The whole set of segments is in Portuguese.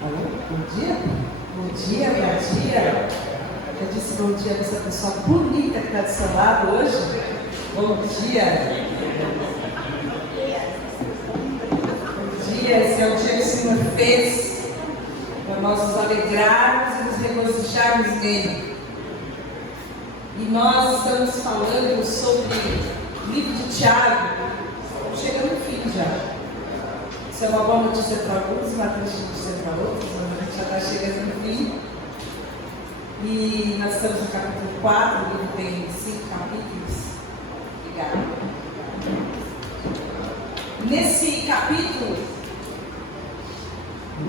Bom dia? Bom dia, bom dia. Eu disse bom dia para essa pessoa bonita que está do seu lado hoje. Bom dia. Bom dia, esse é o dia que o Senhor fez para nós nos alegrarmos e nos regozijarmos nele. E nós estamos falando sobre o livro de Tiago. Chegando no fim já. Isso é uma boa notícia para alguns, uma triste notícia para outros, mas a gente já está chegando no fim. E nós estamos no capítulo 4, o livro tem 5 capítulos. Obrigada. Nesse capítulo,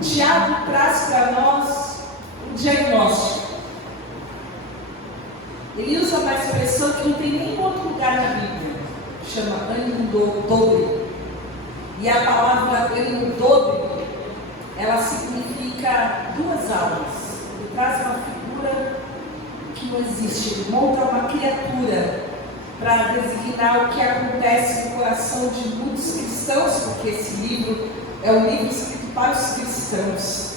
Tiago traz para nós um diagnóstico. Ele usa uma expressão que não tem nem outro lugar na Bíblia, chama ânimo dobre. E a palavra ânimo dobre, ela significa duas almas. Ele traz uma figura que não existe, ele monta uma criatura para designar o que acontece no coração de muitos cristãos, porque esse livro é um livro escrito para os cristãos.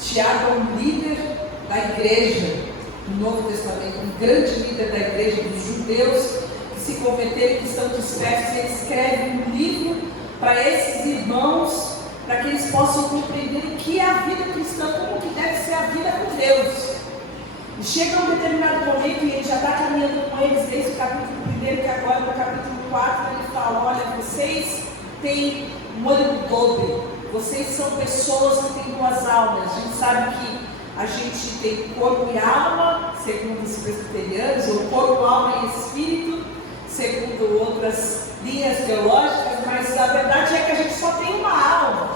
Tiago é um líder da igreja no Novo Testamento, um grande líder da igreja dos judeus que se converteram e que estão dispersos. Ele escreve um livro para esses irmãos, para que eles possam compreender o que é a vida cristã, como que deve ser a vida com Deus. E chega um determinado momento e ele já está caminhando com eles desde o capítulo 1, que agora no capítulo 4 ele fala: olha, vocês têm um ânimo dobre, vocês são pessoas que têm duas almas. A gente sabe que a gente tem corpo e alma, segundo os presbiterianos, ou corpo, alma e espírito, segundo outras linhas teológicas, mas a verdade é que a gente só tem uma alma.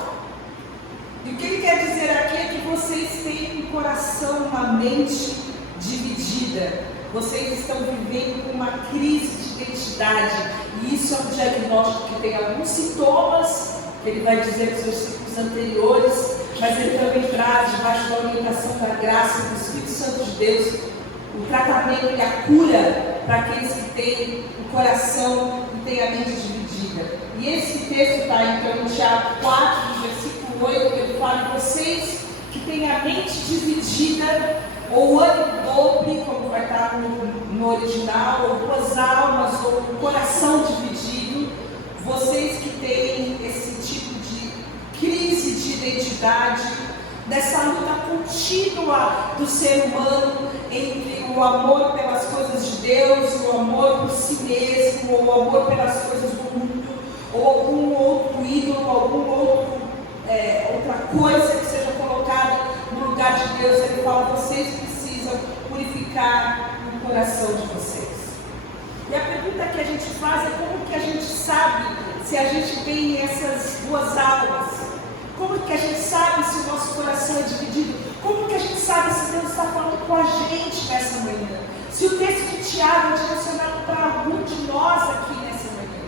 E o que ele quer dizer aqui é que vocês têm um coração, uma mente dividida. Vocês estão vivendo com uma crise de identidade. E isso é um diagnóstico que tem alguns sintomas, que ele vai dizer nos versículos anteriores, mas ele também traz, debaixo da orientação da graça do Espírito Santo de Deus, o tratamento e a cura para aqueles que têm o coração e têm a mente dividida. E esse texto está então em Tiago 4, versículo 8, que ele fala: vocês que têm a mente dividida, ou ânimo dobre, como vai estar no original, ou duas almas, ou um coração dividido, vocês que têm esse tipo de crise de identidade, dessa luta contínua do ser humano entre o amor pelas coisas de Deus, o amor por si mesmo, ou o amor pelas coisas do mundo, ou algum outro ídolo, outra coisa que seja colocada no lugar de Deus. Ele fala: vocês precisam purificar o coração de vocês. E a pergunta que a gente faz é: como que a gente sabe se a gente tem essas duas almas? Como que a gente sabe se o nosso coração é dividido? Como que a gente sabe se Deus está falando com a gente nessa manhã? Se o texto de Tiago é direcionado para algum de nós aqui nessa manhã.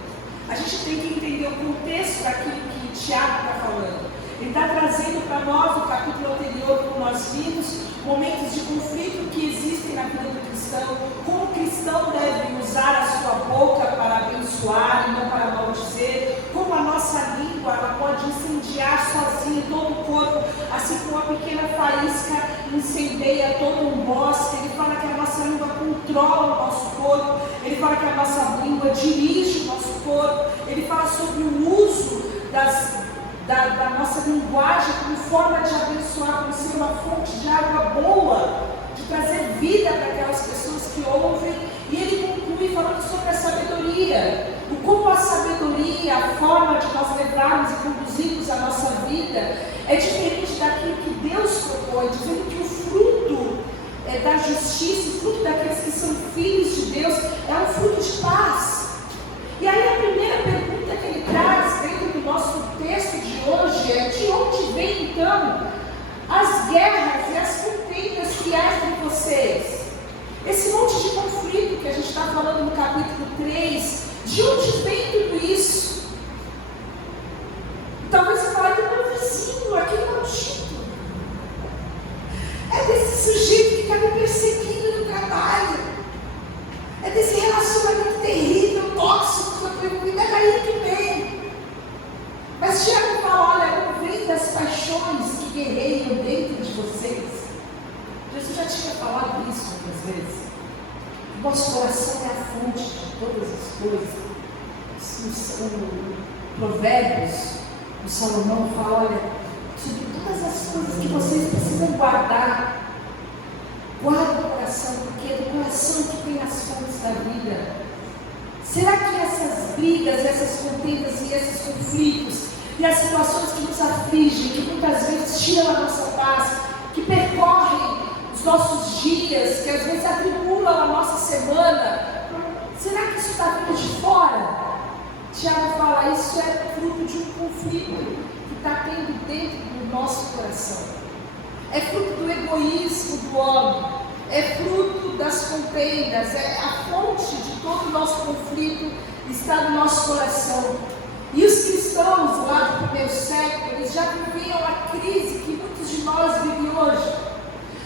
A gente tem que entender o contexto daquilo que Tiago está falando. Ele está trazendo para nós, no capítulo anterior, como nós vimos, momentos de conflito que existem na vida do cristão. Como o cristão deve usar a sua boca para abençoar e não para maldizer. Como a nossa língua ela pode incendiar sozinha todo o corpo, assim como uma pequena faísca incendeia todo um bosque. Ele fala que a nossa língua controla o nosso corpo. Ele fala que a nossa língua dirige o nosso corpo. Ele fala sobre o uso da nossa linguagem como forma de abençoar, como ser uma fonte de água boa, de trazer vida para aquelas pessoas que ouvem. E ele conclui falando sobre a sabedoria, o como a sabedoria, a forma de nós levarmos e conduzirmos a nossa vida é diferente daquilo que Deus propõe, dizendo que o fruto da justiça, o fruto daqueles que são filhos de Deus, é um fruto de paz. E aí a primeira pergunta que ele traz dentro do nosso texto de hoje é: de onde vem então as guerras e as contendas que há entre vocês? Esse monte de conflito que a gente está falando no capítulo 3, de onde vem tudo isso? Talvez você fale: do meu vizinho, aquele maldito. É desse sujeito que está me perseguindo no trabalho. É desse relacionamento terrível, tóxico que eu estou envolvida, é daí que vem. Mas Tiago fala: olha, não vem das paixões que guerreiam tinha falado isso muitas vezes. Nosso coração é a fonte de todas as coisas. O Provérbios, o Salomão fala, olha, sobre todas as coisas que vocês precisam guardar, guarda o coração, porque é do coração que tem as fontes da vida. Será que essas brigas, essas contendas e esses conflitos, e as situações que nos afligem, que muitas vezes tiram a nossa paz, que percorrem os nossos dias, que às vezes atribulam a nossa semana, será que isso está vindo de fora? Tiago fala, isso é fruto de um conflito que está tendo dentro do nosso coração. É fruto do egoísmo do homem, é fruto das contendas, é a fonte de todo o nosso conflito está no nosso coração. E os cristãos lá do primeiro século, eles já viviam a crise que muitos de nós vivem hoje.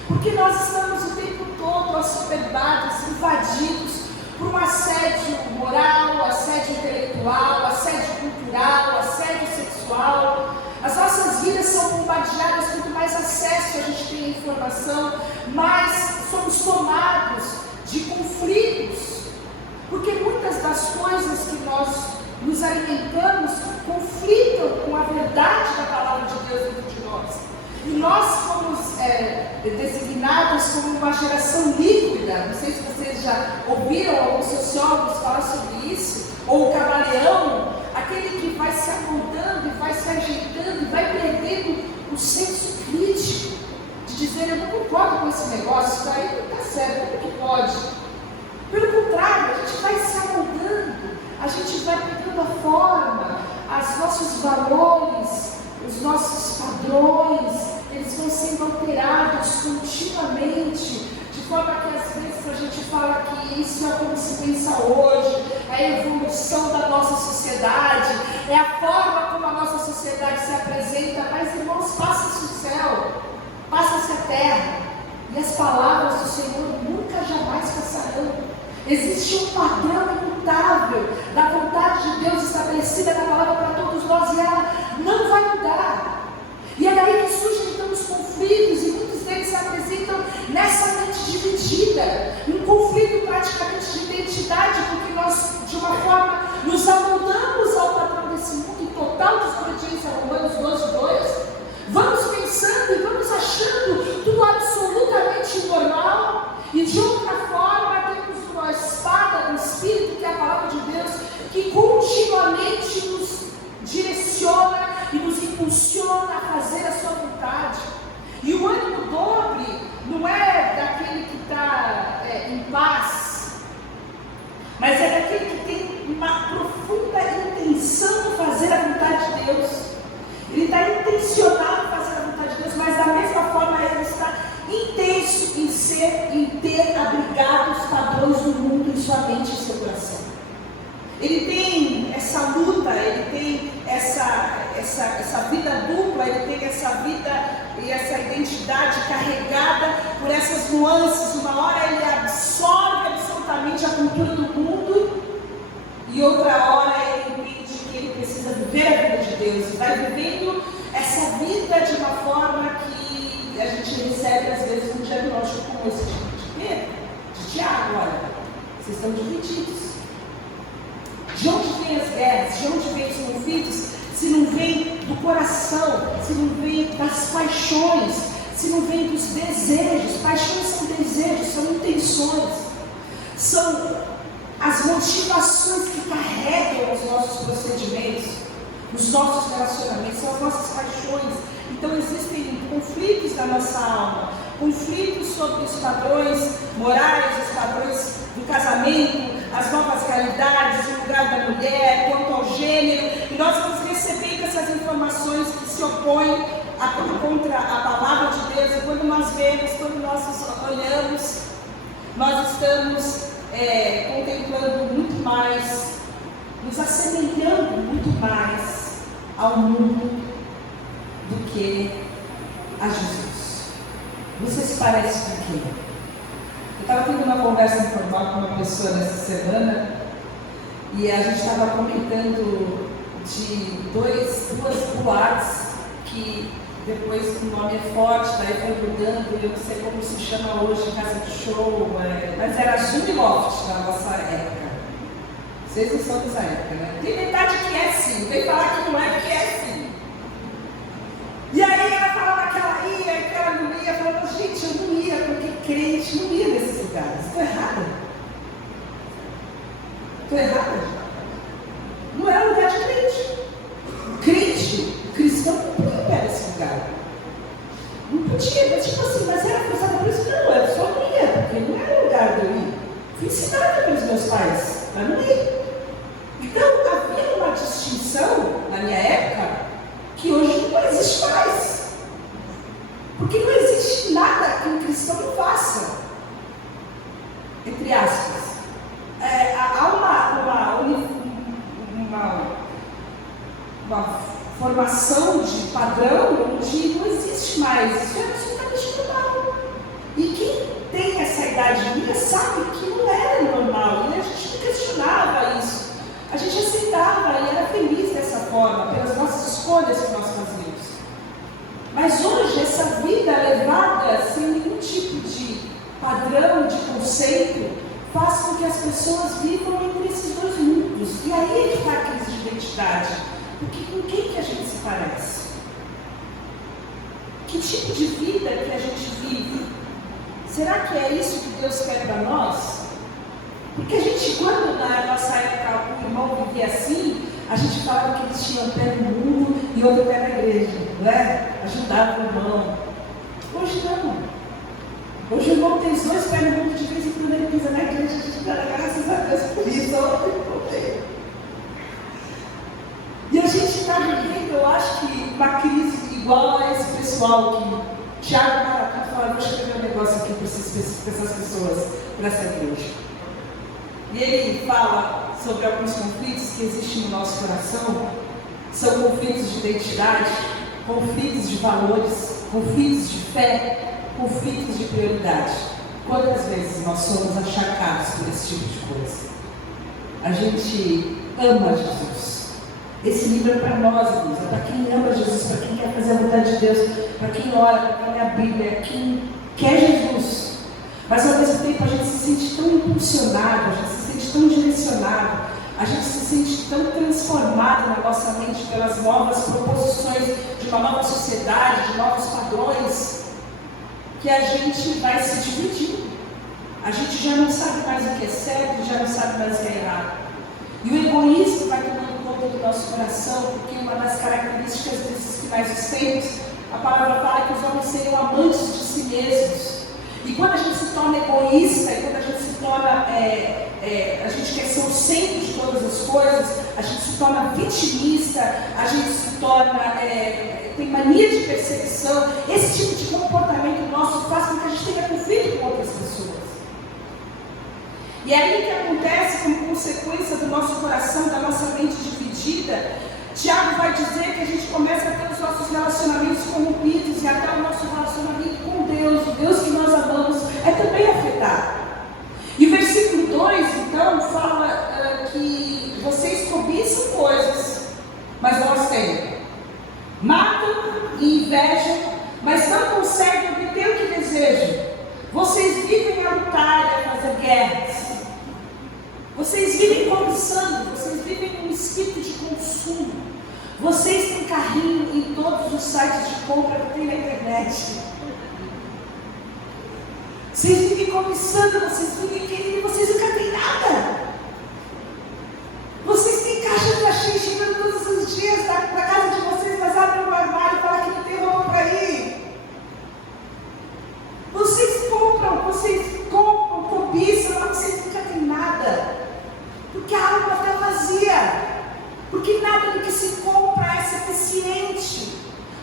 Porque nós estamos o tempo todo assoberbados, invadidos por um assédio moral, assédio intelectual, assédio cultural, assédio sexual. As nossas vidas são bombardeadas, quanto mais acesso a gente tem à informação, mais somos tomados de conflitos. Porque muitas das coisas que nós nos alimentamos conflitam com a verdade da palavra de Deus dentro de nós. E nós fomos designados como uma geração líquida. Não sei se vocês já ouviram alguns sociólogos falar sobre isso, ou o camaleão, aquele que vai se amoldando e vai se ajeitando e vai perdendo o senso crítico de dizer, eu não concordo com esse negócio, isso aí não está certo, como que pode? Pelo contrário, a gente vai se amoldando, a gente vai pegando a forma, os nossos valores, os nossos padrões, eles vão sendo alterados continuamente, de forma que às vezes a gente fala que isso é como se pensa hoje, é a evolução da nossa sociedade, é a forma como a nossa sociedade se apresenta, mas irmãos, passa-se o céu, passa-se a terra, e as palavras do Senhor nunca jamais passarão. Existe um padrão imutável da vontade de Deus estabelecida na palavra para todos nós, e ela não vai mudar. E é daí que surgem então os conflitos, e muitos deles se apresentam nessa mente dividida, um conflito praticamente de identidade, porque nós, de uma forma, nos amoldamos ao padrão desse mundo, em total desobediência a Romanos 12:2, vamos pensando e vamos achando tudo absolutamente normal, e de outra forma temos uma espada do Espírito, que é a palavra de Deus, que continuamente nos direciona e nos impulsiona a fazer a sua vontade. E o ânimo dobre não é daquele que está em paz, mas é daquele que tem uma profunda intenção de fazer a vontade de Deus. Ele está intencionado em fazer a vontade de Deus, mas da mesma forma ele está intenso em ter abrigado os padrões do mundo em sua mente e seu coração. Ele tem essa luta, ele tem essa vida dupla, ele tem essa vida e essa identidade carregada por essas nuances. Uma hora ele absorve absolutamente a cultura do mundo, e outra hora ele entende que ele precisa viver a vida de Deus, e vai vivendo essa vida de uma forma que a gente recebe às vezes um diagnóstico como esse de Pedro, de Tiago. Olha, vocês estão divididos. De onde vêm as guerras? De onde vêm os conflitos? Se não vem do coração, se não vem das paixões, se não vem dos desejos. Paixões são desejos, são intenções, são as motivações que carregam os nossos procedimentos, os nossos relacionamentos, são as nossas paixões. Então existem conflitos na nossa alma, conflitos sobre os padrões morais, os padrões do casamento, as novas realidades, o lugar da mulher, quanto ao gênero, e nós vamos recebendo essas informações que se opõem contra a palavra de Deus, e quando nós vemos, quando nós olhamos, nós estamos contemplando muito mais, nos assemelhando muito mais ao mundo do que a Jesus. Você se parece com quem? Eu estava tendo uma conversa informal com uma pessoa nessa semana, e a gente estava comentando de duas boates que depois o nome é forte, daí foi mudando, eu não sei como se chama hoje, casa de show, mas era Zoom Loft na nossa época. Vocês não são dessa época, né? Tem metade que é sim, vem falar que não é, porque é sim. E aí ela falava que ela ia, que ela não ia, falava, gente, eu não ia, porque crente não ia nesses lugares. Estou errada? Estou errada? Não era lugar de crente. Crente, cristão, não podia ir nesse lugar. Não podia, mas tipo assim, mas era forçada por isso, não, eu só não ia, porque não era lugar de eu ir. Fui ensinada pelos meus pais, para não ir. Então havia uma distinção na minha época que hoje não existe mais. Porque não existe nada que um cristão não faça. Entre aspas. Há uma formação de padrão onde não existe mais. Isso é absolutamente normal. E quem tem essa idade minha sabe que não era normal. E a gente não questionava isso. A gente aceitava e era feliz dessa forma, pelas nossas escolhas que nós fazíamos. Mas hoje, essa vida levada sem nenhum tipo de padrão, de conceito, faz com que as pessoas vivam entre esses dois mundos. E aí é que está a crise de identidade. Porque com quem que a gente se parece? Que tipo de vida que a gente vive? Será que é isso que Deus quer para nós? Porque a gente, quando na nossa época o irmão vivia assim, a gente falava que eles tinham um pé no mundo e outro pé na igreja, não é? Ajudava o irmão. Hoje não. Hoje o irmão tem os dois pés no mundo, de vez em quando ele pisa na igreja, a gente dá graças a Deus por isso. E a gente está vivendo, eu acho que uma crise igual a esse pessoal que Tiago Maracá fala, vou escrever um negócio aqui para essas pessoas, para essa igreja. E ele fala sobre alguns conflitos que existem no nosso coração. São conflitos de identidade, conflitos de valores, conflitos de fé, conflitos de prioridade. Quantas vezes nós somos achacados por esse tipo de coisa? A gente ama Jesus. Esse livro é para nós, irmãos, é para quem ama Jesus, para quem quer fazer a vontade de Deus, para quem ora, para quem lê a Bíblia, quem quer Jesus. Mas ao mesmo tempo a gente se sente tão impulsionado, a gente se sente tão direcionado, a gente se sente tão transformado na nossa mente pelas novas proposições de uma nova sociedade, de novos padrões, que a gente vai se dividindo. A gente já não sabe mais o que é certo, já não sabe mais o que é errado. E o egoísmo vai tomando conta do nosso coração, porque uma das características desses finais dos tempos, a palavra fala que os homens seriam amantes de si mesmos. E quando a gente se torna egoísta, e quando a gente se torna, a gente quer ser o centro de todas as coisas, a gente se torna vitimista, a gente se torna, tem mania de perseguição. Esse tipo de comportamento nosso faz com que a gente tenha conflito com outras pessoas. E é aí que acontece, como consequência do nosso coração, da nossa mente dividida, Tiago vai dizer que a gente começa a ter os nossos relacionamentos corrompidos e até o nosso relacionamento com Deus, o Deus que nós amamos, é também afetado. E o versículo 2, então, fala que vocês cobiçam coisas, mas não as têm. Matam e invejam, mas não conseguem obter o que desejam. Vocês vivem a lutar e a fazer guerras. Vocês vivem cobiçando, vocês vivem num espírito de consumo. Vocês têm carrinho em todos os sites de compra que tem na internet. Vocês vivem cobiçando, vocês vivem querendo, vocês nunca têm nada. Vocês têm caixa de achei chegando todos os dias na casa de vocês, mas abrem o armário e falam que não tem roupa para ir. Vocês compram, cobiçam, mas vocês nunca têm nada. Porque a alma está vazia. Porque nada do que se compra é suficiente.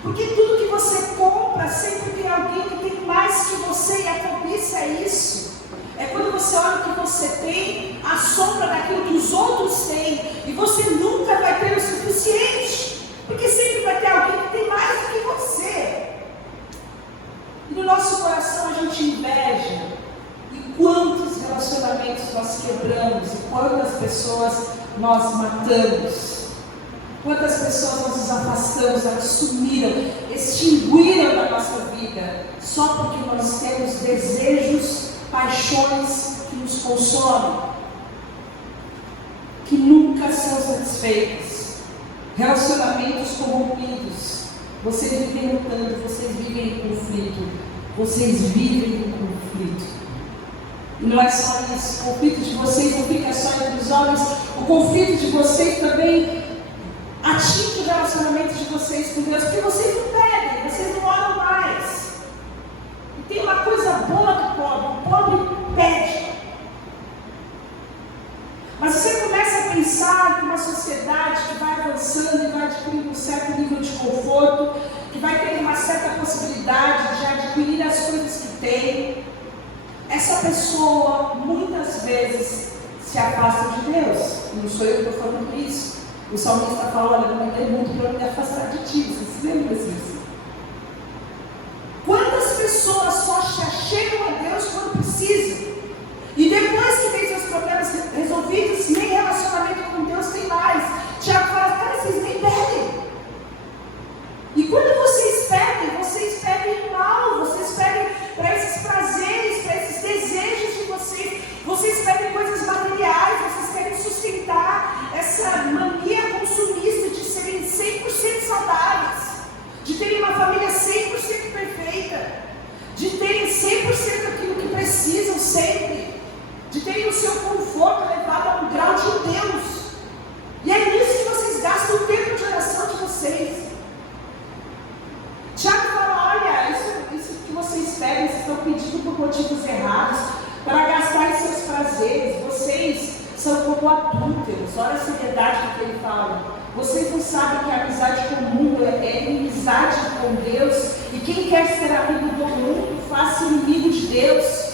Porque tudo que você compra, sempre tem alguém que tem mais que você. E a cobiça é isso. É quando você olha o que você tem, a sombra daquilo que os outros têm. E você nunca vai ter o suficiente. Porque sempre vai ter alguém que tem mais do que você. E no nosso coração a gente inveja. E quantos relacionamentos nós quebramos. E quantas pessoas nós matamos. Quantas pessoas nós nos afastamos, elas sumiram. Esse extinguiram da nossa vida, só porque nós temos desejos, paixões que nos consomem, que nunca são satisfeitos, relacionamentos corrompidos. Vocês vivem lutando, vocês vivem em conflito, vocês vivem em conflito. E não é só isso, o conflito de vocês não fica só entre os homens, o conflito de vocês também atinge o relacionamento de vocês com Deus, porque vocês não pedem, vocês não oram mais. E tem uma coisa boa do pobre, o pobre pede. Mas você começa a pensar que uma sociedade que vai avançando e vai adquirindo um certo nível de conforto, que vai ter uma certa possibilidade de adquirir as coisas que tem, essa pessoa muitas vezes se afasta de Deus. Não sou eu que estou falando isso. O salmista fala: olha, não me dê muito para me afastar de ti. Você se lembra disso? Quantas pessoas só chegam a Deus quando precisam? E depois que tem seus problemas resolvidos, nem relacionamento com Deus tem mais. Tiago fala: cara, vocês nem pedem. E quando vocês pedem mal, vocês pedem para esses prazeres, para esses desejos de vocês. Vocês pedem coisas materiais, vocês querem sustentar essa mania consumista de serem 100% saudáveis, de terem uma família 100% perfeita, de terem 100% aquilo que precisam sempre, de terem o seu conforto elevado a um grau de Deus. E é nisso que vocês gastam o tempo de oração de vocês. Tiago fala: olha, isso que vocês pedem, vocês estão pedindo por motivos errados, para gastar em seus prazeres. Vocês são como adúlteros. Olha a seriedade do que ele fala. Vocês não sabem que a amizade com o mundo é inimizade com Deus, e quem quer ser amigo do mundo faz-se inimigo de Deus.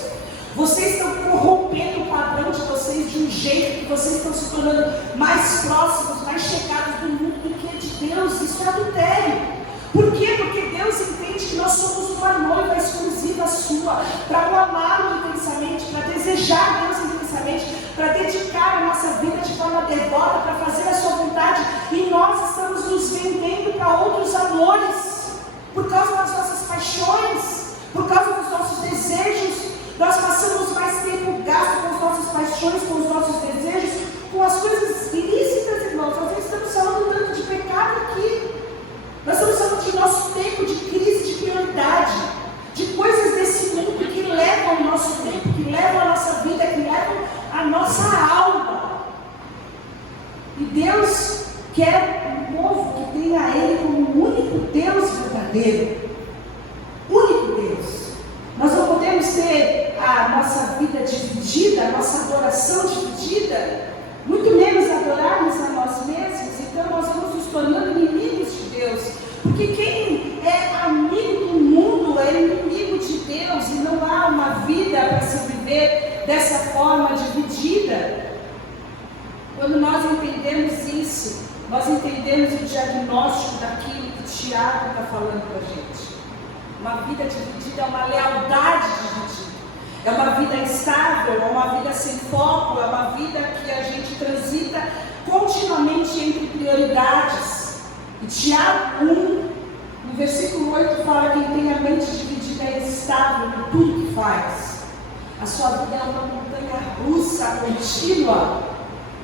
Vocês estão corrompendo o padrão de vocês de um jeito que vocês estão se tornando mais próximos, mais chegados do mundo do que de Deus. Isso é adultério. Por quê? Porque Deus entende que nós somos uma noiva exclusiva sua, para o amá-lo intensamente, para desejar Deus intensamente, para dedicar a nossa vida de forma devota, para fazer a sua vontade, e nós estamos nos vendendo para outros amores, por causa das nossas paixões, por causa dos nossos desejos. Nós passamos mais tempo gasto com as nossas paixões, com os nossos desejos, com as coisas ilícitas, irmãos. Às vezes estamos falando tanto de pecado aqui. Nós estamos falando de nosso tempo de crise de prioridade, de coisas desse mundo que levam o nosso tempo, que levam a nossa vida, que levam a nossa alma. E Deus quer um povo que tenha Ele como o único Deus verdadeiro. Único Deus. Nós não podemos ter a nossa vida dividida, a nossa adoração dividida, muito menos adorarmos a nós mesmos. Então nós vamos nos tornando inimigos de Deus, porque quem é amigo do mundo é inimigo de Deus, e não há uma vida para se viver dessa forma dividida. Quando nós entendemos isso, nós entendemos o diagnóstico daquilo que Tiago está falando para a gente. Uma vida dividida é uma lealdade dividida, é uma vida instável, é uma vida sem foco, é uma vida que a gente transita continuamente entre prioridades. E Tiago 1, no versículo 8, fala: quem tem a mente dividida é instável em tudo que faz. A sua vida é uma montanha russa contínua,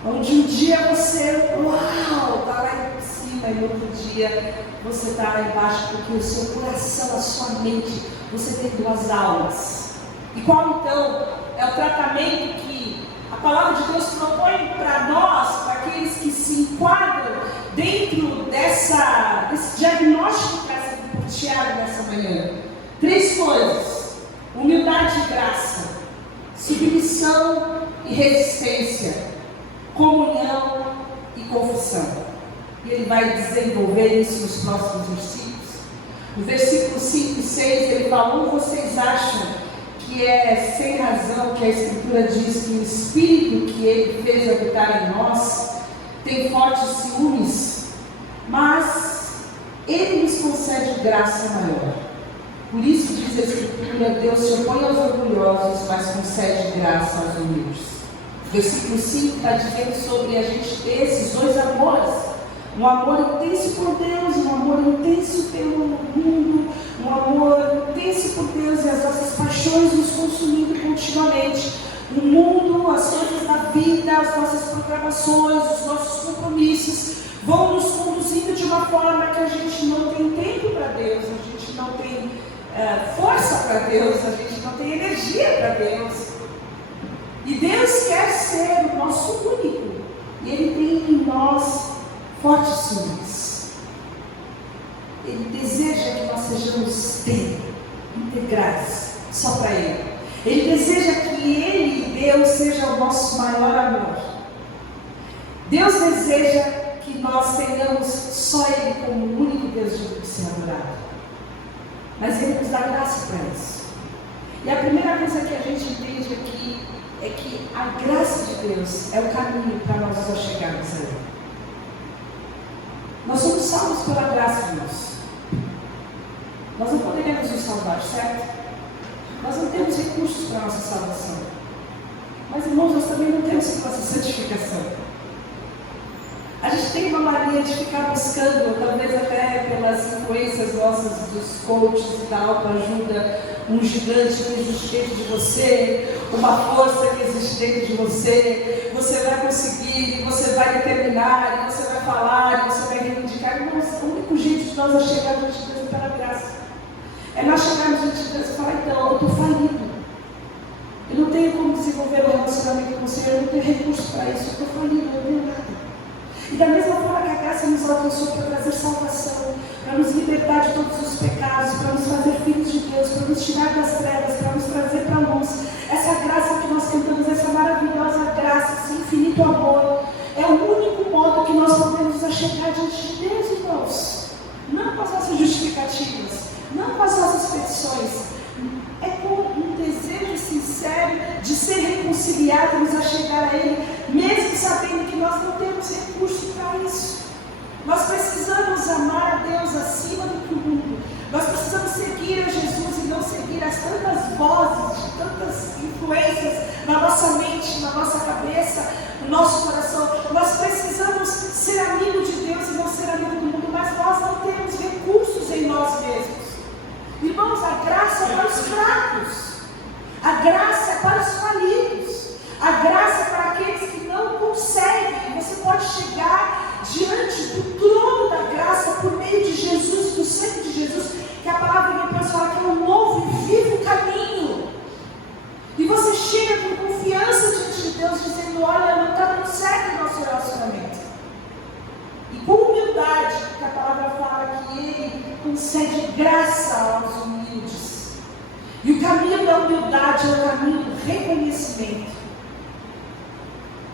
onde um dia você, uau, está lá em cima, e no outro dia você está lá embaixo, porque o seu coração, a sua mente, você tem duas almas. E qual então é o tratamento que a palavra de Deus propõe para nós, para aqueles que se enquadram dentro desse diagnóstico trazido por Tiago nessa manhã? 3 coisas: humildade e graça, submissão e resistência, comunhão e confissão. E ele vai desenvolver isso nos próximos versículos. No versículo 5 e 6 ele fala: ou vocês acham que é sem razão que a Escritura diz que o Espírito que Ele fez habitar em nós tem fortes ciúmes, mas Ele nos concede graça maior. Por isso diz a Escritura: Deus se opõe aos orgulhosos, mas concede graça aos humildes. Versículo 5 está dizendo sobre a gente ter esses 2 amores: um amor intenso por Deus, um amor intenso pelo mundo, as nossas programações, os nossos compromissos vão nos conduzindo de uma forma que a gente não tem tempo para Deus, a gente não tem força para Deus, a gente não tem energia para Deus. E Deus quer ser o nosso único, e Ele tem em nós fortes ciúmes. Ele deseja que nós sejamos dele, integrais, só para Ele. Ele deseja que Ele, Deus, seja o nosso maior amor. Deus deseja que nós tenhamos só Ele como o único Deus digno de ser adorado. Mas Ele nos dá graça para isso. E a primeira coisa que a gente entende aqui é que a graça de Deus é o caminho para nós nos achegarmos a Ele. Nós somos salvos pela graça de Deus. Nós não poderíamos nos salvar, certo? Nós não temos recursos para a nossa salvação. Mas, irmãos, nós também não temos para a nossa santificação. A gente tem uma mania de ficar buscando, talvez até pelas influências nossas dos coaches e tal, para ajuda, um gigante que existe dentro de você, uma força que existe dentro de você. Você vai conseguir, você vai determinar, você vai falar, você vai reivindicar. Irmãos, o único jeito de nós chegarmos diante de Deus é pela graça. É nós chegarmos diante de Deus e falar, então, eu estou falido. Eu não tenho como desenvolver um relacionamento com o Senhor, eu não tenho recursos para isso, eu estou falido, eu não tenho nada. E da mesma forma que a graça nos alcançou para trazer salvação, para nos libertar de todos os pecados, para nos fazer filhos de Deus, para nos tirar das trevas, para nos trazer para a luz, essa graça que nós cantamos, essa maravilhosa graça, esse infinito amor, é o único modo que nós podemos nos achegar diante de Deus, irmãos. Não com as nossas justificativas, não com as nossas petições, é com um desejo sincero de ser reconciliado, nos achegar a Ele, mesmo sabendo que nós não temos recurso para isso. Nós precisamos amar a Deus acima do que o mundo. Nós precisamos seguir a Jesus e não seguir as tantas vozes, tantas influências na nossa mente, na nossa cabeça, no nosso coração. Nós precisamos ser amigo de Deus e não ser amigo do mundo, mas nós não temos recursos em nós mesmos. Irmãos, a graça é para os fracos, a graça é para os falidos, a graça é para aqueles que não conseguem. Você pode chegar diante do trono da graça por meio de Jesus, do sangue de Jesus, que a palavra de Deus fala que é um novo e vivo caminho. E você chega com confiança diante de Deus, dizendo, olha, não está dando certo o nosso relacionamento. E com humildade, porque a palavra fala que Ele concede graça aos humildes. E o caminho da humildade é o caminho do reconhecimento.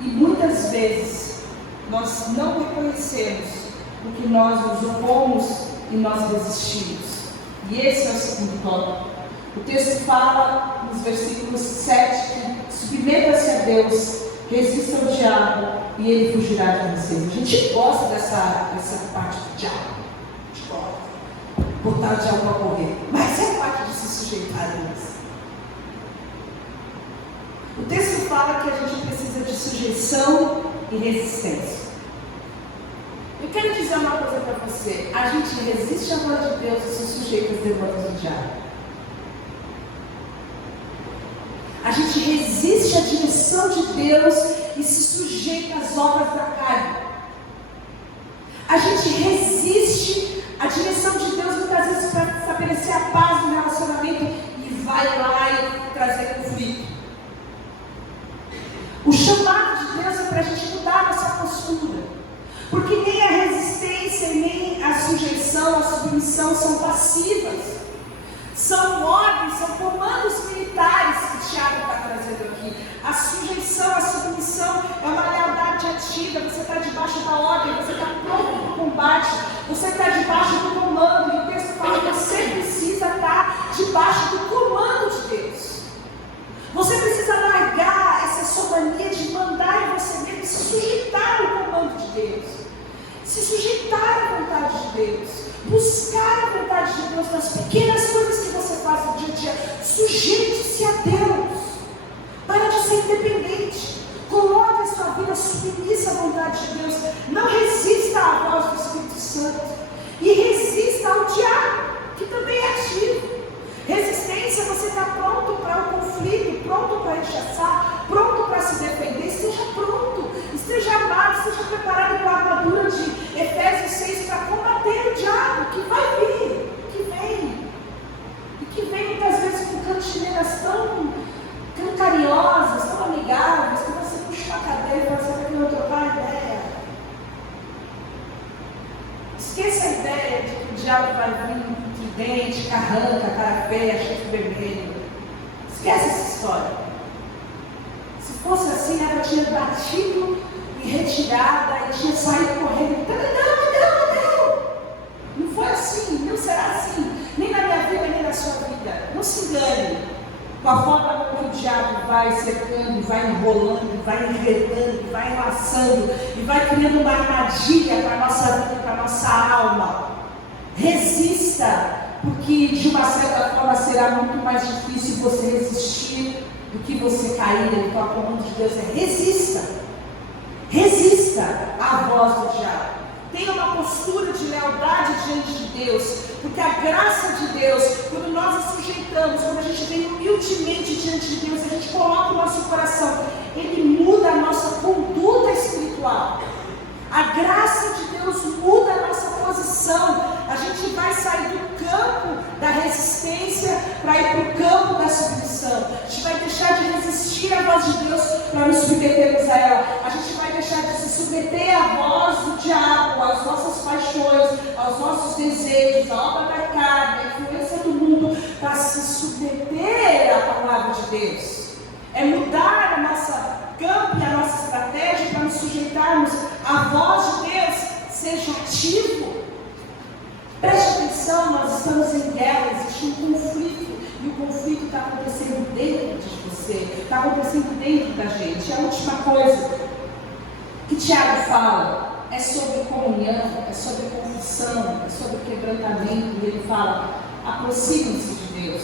E muitas vezes nós não reconhecemos o que nós nos opomos e nós desistimos. E esse é o segundo tópico. O texto fala nos versículos 7 que submeta-se a Deus, resista ao diabo e ele fugirá de você. A gente gosta dessa parte do diabo. A gente gosta. Botar o diabo para correr. Mas é parte de se sujeitar a Deus. O texto fala que a gente precisa de sujeição e resistência. Eu quero dizer uma coisa para você. A gente resiste à voz de Deus e se sujeita às demandas do diabo. A gente resiste à direção de Deus e se sujeita às obras da carne. A gente resiste à direção de Deus muitas vezes para estabelecer a paz no relacionamento e vai lá e trazer conflito. O chamado de Deus é para a gente mudar a nossa postura. Porque nem a resistência e nem a sujeição, a submissão são passivas. São ordens, são comandos militares que Tiago está trazendo aqui. A sujeição, a submissão é uma lealdade ativa. Você está debaixo da ordem, você está pronto para o combate, você está debaixo do comando. E o texto fala que você precisa estar debaixo do comando de Deus. Você precisa largar essa sua mania de mandar em você mesmo, se sujeitar ao comando de Deus, se sujeitar à vontade de Deus, buscar a vontade de Deus nas pequenas coisas que você faz no dia a dia. Sujeite-se a Deus, para de ser independente, coloque a sua vida submissa à vontade de Deus, não resista à voz do Espírito Santo e resista ao diabo, que também é ativo. Resistência, você está pronto para o conflito, pronto para rechaçar, pronto para se defender, esteja pronto. dente, carranca, cara feia, cheio de vermelho. Esquece essa história. Se fosse assim, ela tinha batido e retirada e tinha saído correndo. Não foi assim, não será assim. Nem na minha vida, nem na sua vida. Não se engane com a forma como o diabo vai cercando, vai enrolando, vai enredando, vai enlaçando e vai criando uma armadilha para a nossa vida, para a nossa alma. Resista, porque de uma certa forma será muito mais difícil você resistir do que você cair. Então, a comando de Deus é resista. Resista à voz do diabo. Tenha uma postura de lealdade diante de Deus, porque a graça de Deus, quando nós nos sujeitamos, quando a gente vem humildemente diante de Deus, a gente coloca o nosso coração, Ele muda a nossa conduta espiritual. A graça de Deus muda a nossa posição. A gente vai sair do campo da resistência para ir para o campo da submissão. A gente vai deixar de resistir à voz de Deus para nos submetermos a ela. A gente vai deixar de se submeter à voz do diabo, às nossas paixões, aos nossos desejos, à obra da carne, à influência do mundo, para se submeter à palavra de Deus. É mudar a nossa campo e a nossa estratégia para nos sujeitarmos à voz de Deus. Seja ativo. Preste atenção, nós estamos em guerra, existe um conflito, e o conflito está acontecendo dentro de você, está acontecendo dentro da gente. A última coisa que Tiago fala é sobre comunhão, é sobre confissão, é sobre quebrantamento, e ele fala: aproximem-se de Deus,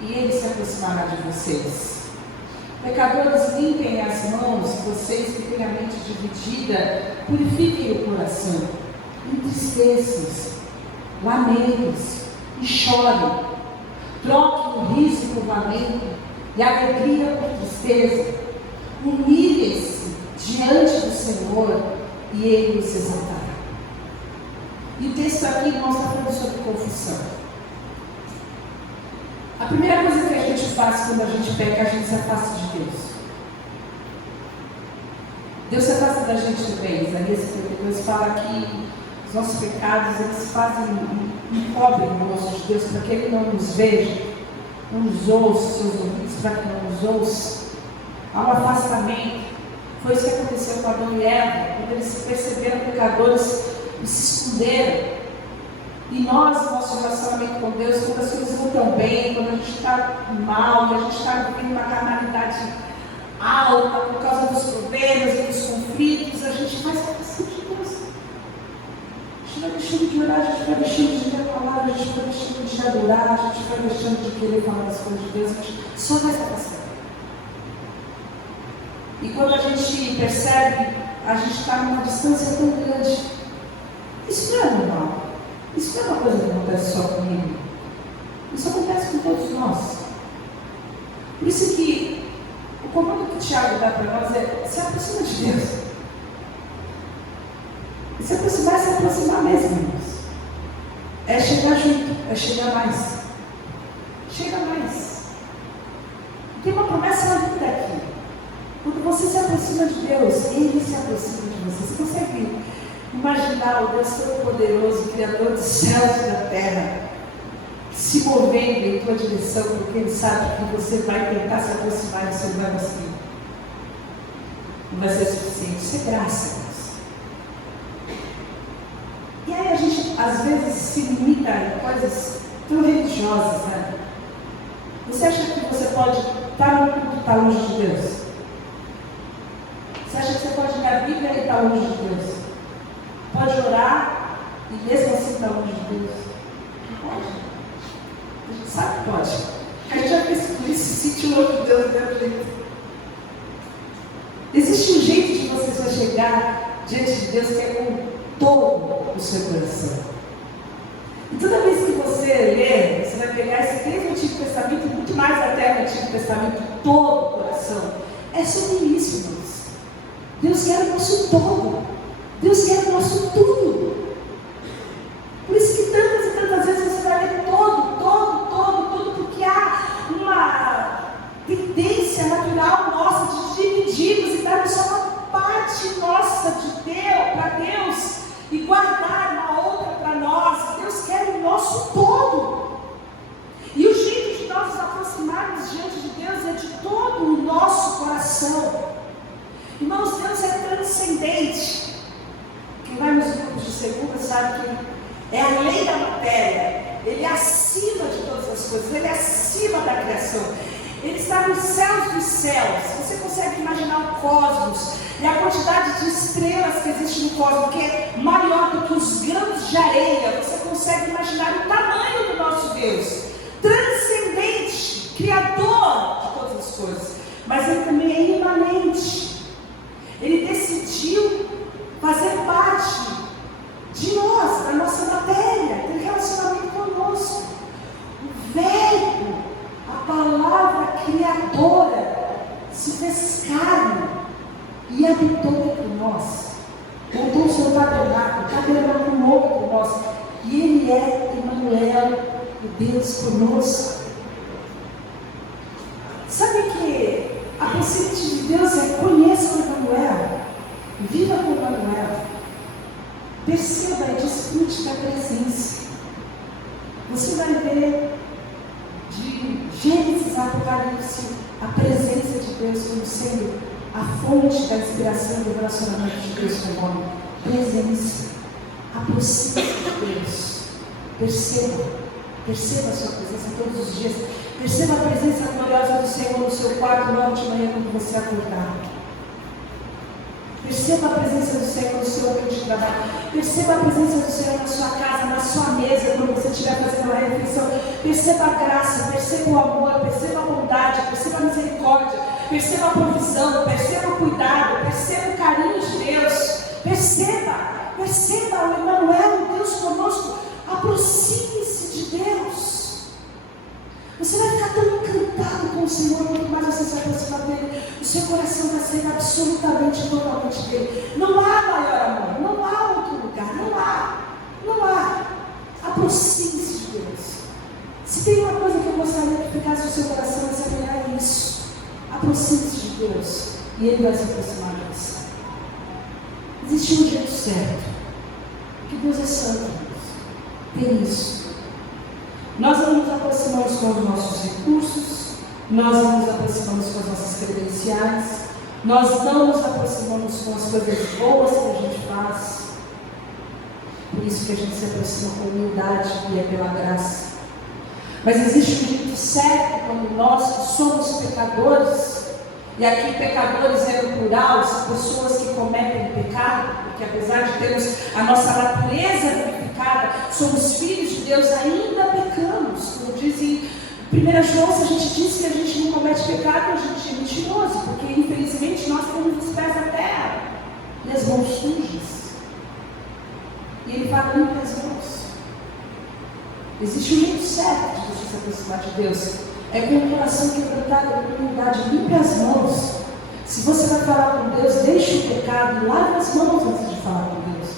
e Ele se aproximará de vocês. Pecadores, limpem as mãos, vocês que têm a mente dividida, purifiquem o coração, entristeçam-se, lamento-se e chorem, troquem o riso por lamento e a alegria por tristeza, humilhem-se diante do Senhor e Ele os exaltará. E o texto aqui nós está falando sobre confissão. A primeira coisa que a gente faz quando a gente peca, a gente se afasta de Deus. Deus se afasta da gente também. Isaías 52 fala que os nossos pecados, eles encobrem o rosto de Deus para que Ele não nos veja, não nos ouça, seus ouvidos para que não nos ouça. Há um afastamento. Foi isso que aconteceu com Adão e Eva, quando eles se perceberam pecadores e se esconderam. E nós, no nosso relacionamento com Deus, quando as coisas não estão bem, quando a gente está mal, e a gente está vivendo uma carnalidade alta por causa dos problemas e dos conflitos, a gente vai se afastando de Deus. A gente vai deixando de orar, a gente vai deixando de ler a palavra, a gente vai deixando de adorar, a gente vai deixando de querer falar das coisas de Deus, a gente só vai se afastando. E quando a gente percebe, a gente está numa distância tão grande. Isso não é normal. Isso não é uma coisa que acontece só comigo. Isso acontece com todos nós. Por isso que o comando que o Tiago dá para nós é: se aproxima de Deus. E se aproximar é se aproximar mesmo, irmãos. É chegar junto, é chegar mais. Chega mais. Tem uma promessa linda aqui. Quando você se aproxima de Deus, Ele se aproxima de você. Você consegue imaginar o Deus Todo-Poderoso, Criador dos céus e da terra, se movendo em tua direção, porque Ele sabe que você vai tentar se aproximar e você não vai conseguir. Não vai ser suficiente. Isso é graça, Deus. E aí a gente, às vezes, se limita em coisas tão religiosas, né? Você acha que você pode estar no culto e estar longe de Deus? Você acha que você pode ler a Bíblia e estar longe de Deus? Pode orar e mesmo assim estar longe de Deus? Não pode. A gente sabe que pode. A gente já fez por isso, se sentiu longe de Deus, deu jeito. Existe um jeito de você só chegar diante de Deus que é com todo o seu coração. E toda vez que você lê, você vai pegar esse desde o Antigo Testamento, muito mais até no Antigo Testamento, todo o coração. É sobre isso, irmãos. Deus quer o nosso todo. Deus quer o nosso tudo. Por isso que tantas e tantas vezes você vai ler todo, porque há uma tendência natural nossa de dividirmos e darmos só uma parte nossa de Deus para Deus e guardar uma outra para nós. Deus quer o nosso todo. Ele é acima de todas as coisas, Ele é acima da criação. Ele está nos céus dos céus. Você consegue imaginar o cosmos e a quantidade de estrelas que existe no cosmos, que é maior do que os grãos de areia. Você consegue imaginar o tamanho do nosso Deus, transcendente, criador de todas as coisas. Mas Ele também é imanente. Ele decidiu fazer parte de nós, da nossa matéria, ter relacionamento conosco. O Verbo, a palavra criadora, se fez carne e habitou entre nós. Montou o seu tabernáculo novo entre nós. E Ele é Emmanuel, o Deus conosco. Sabe que a princípio de Deus é: conheça o Emmanuel, viva com o Emmanuel, perceba e desfrute da presença. Você vai ver de Gênesis a Apocalipse a presença de Deus como sendo a fonte da inspiração e do relacionamento de Deus com o homem. Presença, aproxime-se de Deus, perceba a sua presença todos os dias, perceba a presença gloriosa do Senhor no seu quarto logo de manhã quando você acordar. Perceba a presença do Senhor no seu ambiente de trabalho. Perceba a presença do Senhor na sua casa, na sua mesa, quando você estiver fazendo uma refeição. Perceba a graça, perceba o amor, perceba a bondade, perceba a misericórdia, perceba a provisão, perceba o cuidado, perceba o carinho de Deus. Perceba o Emmanuel, o Deus conosco. Aproxime-se de Deus. Você vai ficar tão encantado com o Senhor, quanto mais você se aproximar dele, o seu coração vai ser absolutamente, totalmente dele. Não há maior amor, não há outro lugar, não há. Aproxime-se de Deus. Se tem uma coisa que eu gostaria que ficasse no seu coração, é saber isso. Aproxime-se de Deus e Ele vai se aproximar de você. Existe um jeito certo, que Deus é santo, tem isso. Nós não nos aproximamos com os nossos recursos, nós não nos aproximamos com as nossas credenciais, nós não nos aproximamos com as coisas boas que a gente faz. Por isso que a gente se aproxima com humildade e é pela graça. Mas existe um jeito certo quando nós que somos pecadores, e aqui pecadores é no plural, são pessoas que cometem pecado, porque apesar de termos a nossa natureza purificada, somos filhos de Deus, ainda pecamos. Como diz em 1 João, se a gente diz que a gente não comete pecado, a gente é mentiroso, porque infelizmente nós temos os pés na terra e as mãos sujas. E Ele fala: limpe as mãos. Existe um jeito certo de você se aproximar de Deus. É com o coração quebrantado, com humildade. Limpe as mãos. Se você vai falar com Deus, deixe o pecado, lave as mãos antes de falar com Deus.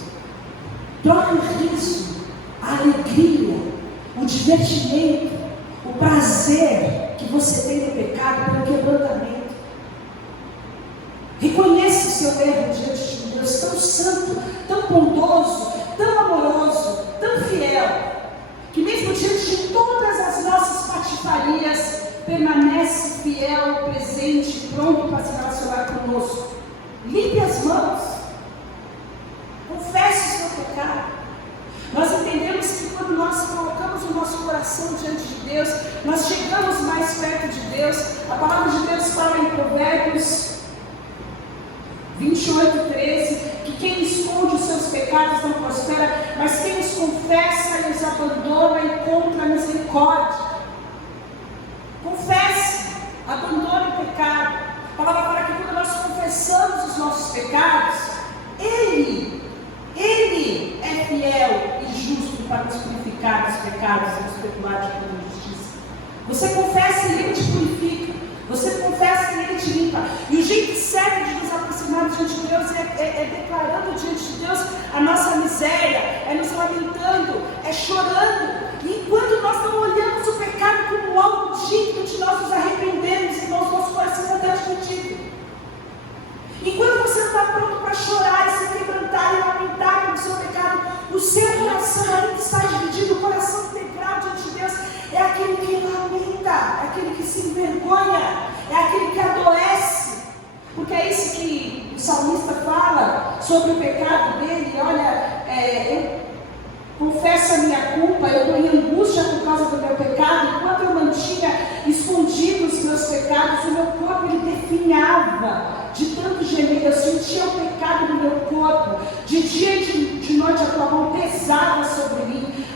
Troque o riso, a alegria, o divertimento, o prazer que você tem no pecado pelo quebrantamento. Reconheça o seu erro diante de um Deus tão santo, tão bondoso, tão amoroso, tão fiel, que mesmo diante de todas as nossas patifarias, permanece fiel, presente, pronto para se relacionar conosco. Limpe as mãos. Confesse o seu pecado. Nós entendemos que quando nós colocamos o nosso coração diante de Deus, nós chegamos mais perto de Deus. A palavra de Deus fala em Provérbios 28:13, que quem esconde os seus pecados não prospera, mas quem os confessa e os abandona encontra misericórdia. Confesse, abandone o pecado. A palavra fala que quando nós confessamos os nossos pecados, Ele é fiel e justo para nos purificar dos pecados e nos perdoar de toda injustiça. Você confessa e Ele te purifica. Você confessa e Ele te limpa. E o jeito certo de nos aproximarmos diante de Deus é declarando diante de Deus a nossa miséria, é nos lamentando, é chorando. E enquanto nós não olhamos o pecado como algo digno de nós nos arrependermos, irmãos, nosso coração não está dividido. Enquanto você não está pronto para chorar e se quebrantar e lamentar pelo seu pecado, o seu coração ainda está dividido. O coração integral diante de Deus é aquele que lamenta, é aquele que se envergonha, é aquele que adoece. Porque é isso que o salmista fala sobre o pecado dele. Olha, eu confesso a minha culpa, eu estou em angústia com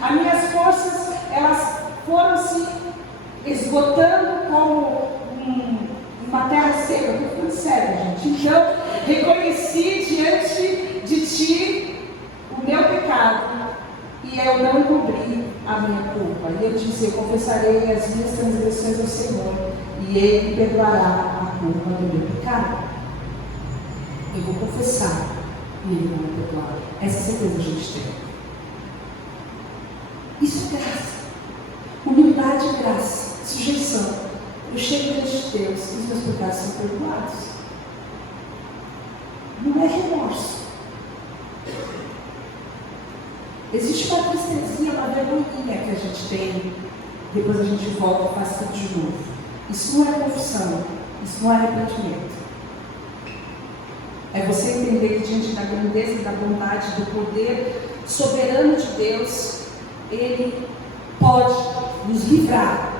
As minhas forças, elas foram se esgotando como uma terra seca. Eu estou falando sério, gente. Então, reconheci diante de ti o meu pecado e eu não encobri a minha culpa. E eu disse, eu confessarei as minhas transgressões ao Senhor e Ele perdoará a culpa do meu pecado. Eu vou confessar e Ele vai me perdoar. Essa certeza a gente tem. Isso é graça. Humildade e graça. Sujeição. Eu chego diante de Deus e os meus pecados são perdoados. Não é remorso. Existe uma tristezinha, uma vergonhinha que a gente tem, depois a gente volta e faz tudo de novo. Isso não é confissão, isso não é arrependimento. É você entender que diante da grandeza e da bondade, do poder soberano de Deus, Ele pode nos livrar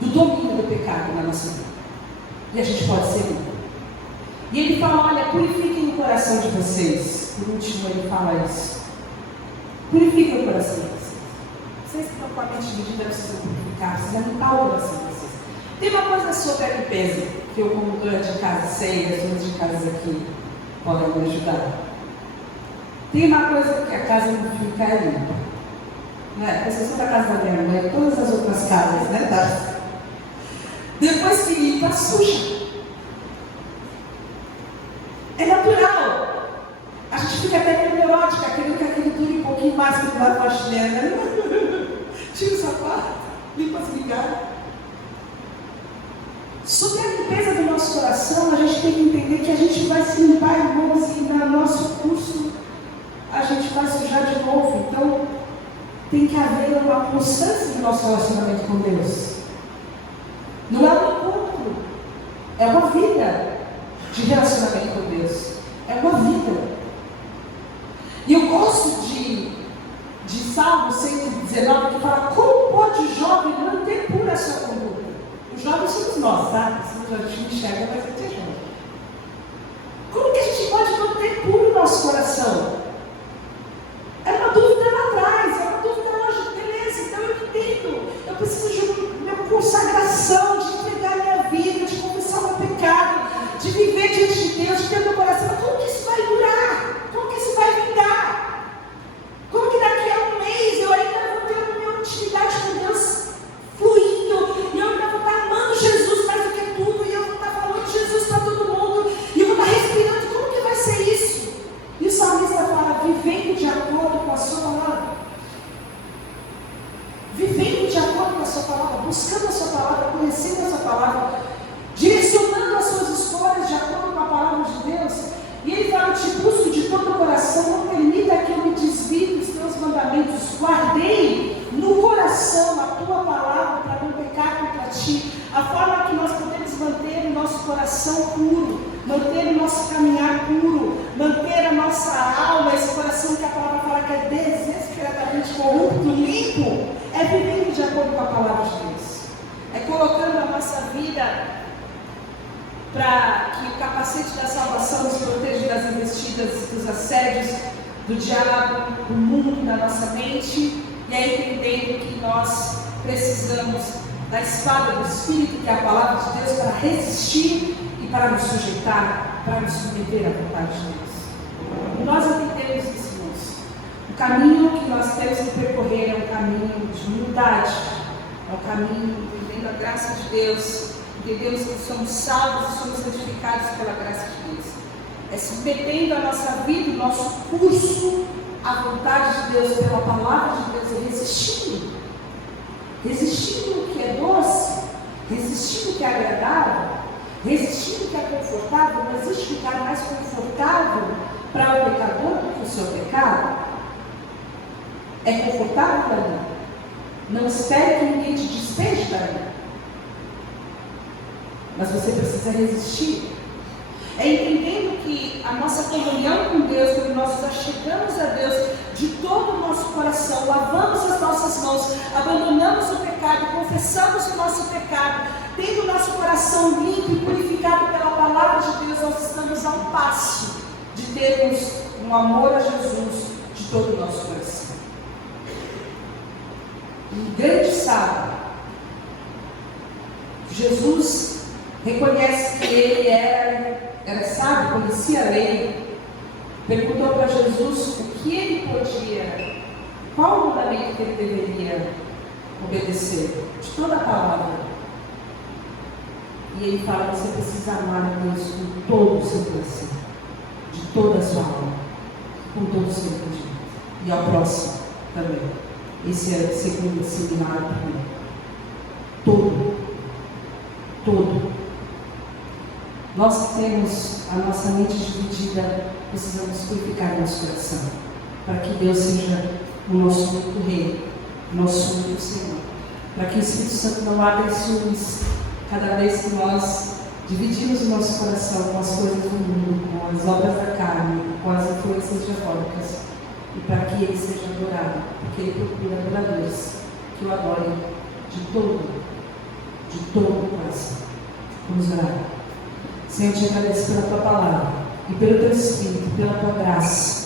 do domínio do pecado na nossa vida. E a gente pode ser livre. E Ele fala, olha, purifiquem o coração de vocês. Por último, Ele fala isso. Purifiquem o coração de vocês. Vocês que estão com a mente dividida precisam purificar, precisam limpar o coração de vocês. Tem uma coisa sobre a limpeza, que eu, como dona de casa, sei, as donas de casa aqui podem me ajudar. Tem uma coisa que a casa não fica limpa. Não é? A exceção da casa da minha mãe, todas as outras casas, né? Tá? Depois que limpa, suja. É natural. A gente fica até meio neurótica, querendo que aquilo dure um pouquinho mais que vai para a chinela. Tira o sapato, limpa as migalhas. Sobre a limpeza do nosso coração, a gente tem que entender que a gente vai se limpar, irmãos, e no nosso curso a gente vai sujar de novo. Então, tem que haver uma constância no nosso relacionamento com Deus. Não é um encontro, é uma vida de relacionamento com Deus. É uma vida. E eu gosto de Salmo 119, que fala, como pode jovem manter pura a sua conduta? Os jovens somos nós, tá? Se a gente enxerga, vai ser jovem. Como que a gente pode manter puro o nosso coração? É uma dúvida lá atrás, é uma dúvida hoje, beleza, então eu entendo. Eu preciso de uma consagração, de entregar minha vida, de confessar o meu pecado, de viver diante de Deus, de ter meu coração. Mas como que isso vai durar? Como que isso vai vingar? Como que daqui a um mês eu ainda vou ter a minha intimidade com Deus fluindo, e eu ainda vou estar amando Jesus mais do que tudo, e eu vou estar falando de Jesus para todo mundo, e eu vou estar respirando? Como que vai ser isso? E o salmista fala, vivendo de acordo com a sua palavra. Vivendo de acordo com a sua palavra, buscando a sua palavra, conhecendo a sua palavra, direcionando as suas escolhas de acordo com a palavra de Deus. E ele fala, te busco de todo o coração, não permita que eu me desvie dos teus mandamentos. Guardei no coração a tua palavra para não pecar contra ti. A forma que nós podemos manter o nosso coração puro, manter o nosso caminhar puro, manter a nossa alma, esse coração que a palavra fala que é desesperadamente corrupto, limpo, é vivendo de acordo com a palavra de Deus. É colocando a nossa vida para que o capacete da salvação nos proteja das investidas, dos assédios do diabo, do mundo, da nossa mente, e é entendendo que nós precisamos da espada do Espírito, que é a palavra de Deus, para resistir e para nos sujeitar, para nos submeter à vontade de Deus. E nós entendemos isso, irmãos. O caminho que nós temos que percorrer é um caminho de humildade, é um caminho entendendo a graça de Deus, entendemos que somos salvos e somos santificados pela graça de Deus. É submetendo a nossa vida, o nosso curso à vontade de Deus, pela palavra de Deus, e resistindo. Resistindo o que é doce, resistindo o que é agradável, resistindo o que é confortável. Não existe lugar mais confortável para o pecador do que o seu pecado. É confortável para mim. Não espere que ninguém te despeje dali. Mas você precisa resistir. É entendendo que a nossa comunhão com Deus, quando nós nos achegamos a Deus de todo o nosso coração, lavamos as nossas mãos, abandonamos o pecado, confessamos o nosso pecado, tendo o nosso coração limpo e purificado pela palavra de Deus, nós estamos a um passo de termos um amor a Jesus de todo o nosso coração. um grande sábio. Jesus reconhece que ele era sábio, conhecia a lei. Perguntou para Jesus o que ele podia, qual o mandamento que ele deveria obedecer, de toda a palavra. E ele fala: você precisa amar a Deus com todo o seu coração, de toda a sua alma, com todo o seu entendimento, e ao próximo também. Esse é o segundo seminário também. Todo. Nós que temos a nossa mente dividida, precisamos purificar nosso coração, para que Deus seja o nosso único rei, nosso único Senhor, para que o Espírito Santo não abra ciúmes cada vez que nós dividimos o nosso coração com as coisas do mundo, com as obras da carne, com as influências diabólicas, e para que Ele seja adorado, porque Ele procura adoradores que o adorem de todo o coração. Vamos orar. Senhor, eu te agradeço pela Tua palavra e pelo Teu Espírito, pela Tua graça.